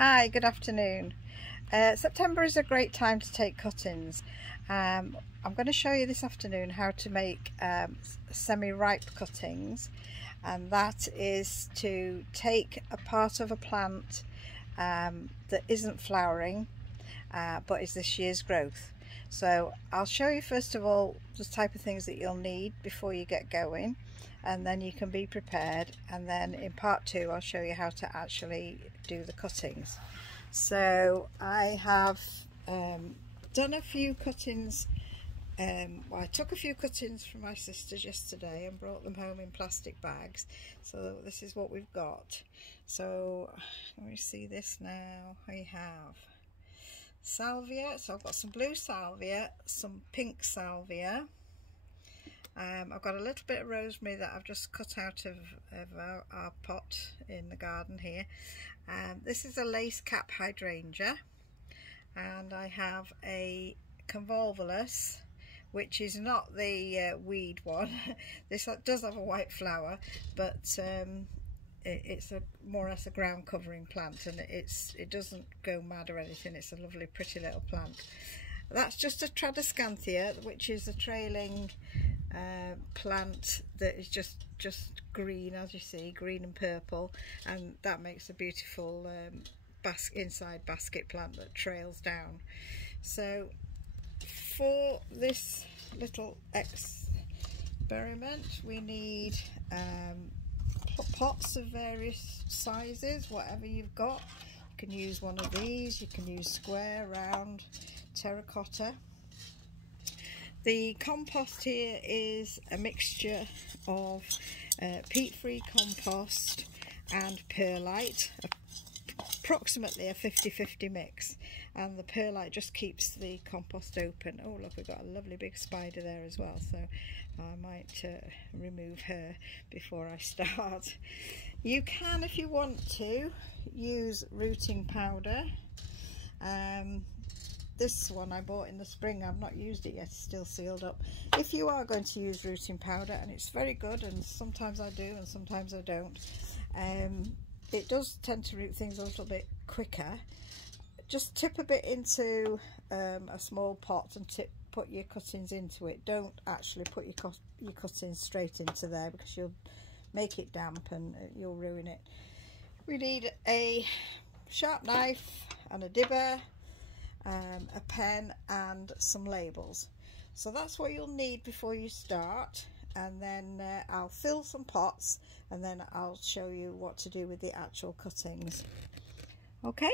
Hi, good afternoon. September is a great time to take cuttings. I'm going to show you this afternoon how to make semi-ripe cuttings, and that is to take a part of a plant that isn't flowering but is this year's growth. So I'll show you first of all the type of things that you'll need before you get going, and then you can be prepared, and then in part two I'll show you how to actually do the cuttings. So I have done a few cuttings. I took a few cuttings from my sisters yesterday and brought them home in plastic bags, so this is what we've got. So let me see this now. I have salvia, so I've got some blue salvia, some pink salvia. I've got a little bit of rosemary that I've just cut out of our pot in the garden here. This is a lace cap hydrangea, and I have a convolvulus, which is not the weed one. This does have a white flower, but it's more or less a ground covering plant, and it doesn't go mad or anything. It's a lovely pretty little plant. That's just a tradescantia, which is a trailing plant that is just green, as you see, green and purple, and that makes a beautiful inside basket plant that trails down. So for this little experiment we need pots of various sizes, whatever you've got. You can use one of these, you can use square, round, terracotta. The compost here is a mixture of peat-free compost and perlite, approximately a 50-50 mix, and the perlite just keeps the compost open. Oh look, we've got a lovely big spider there as well, so I might remove her before I start. You can, if you want to, use rooting powder. This one I bought in the spring, I've not used it yet, it's still sealed up. If you are going to use rooting powder, and it's very good, and sometimes I do and sometimes I don't, it does tend to root things a little bit quicker. Just tip a bit into a small pot and put your cuttings into it. Don't actually put your cuttings straight into there, because you'll make it damp and you'll ruin it. We need a sharp knife and a dibber, a pen and some labels. So that's what you'll need before you start, and then I'll fill some pots, and then I'll show you what to do with the actual cuttings. Okay.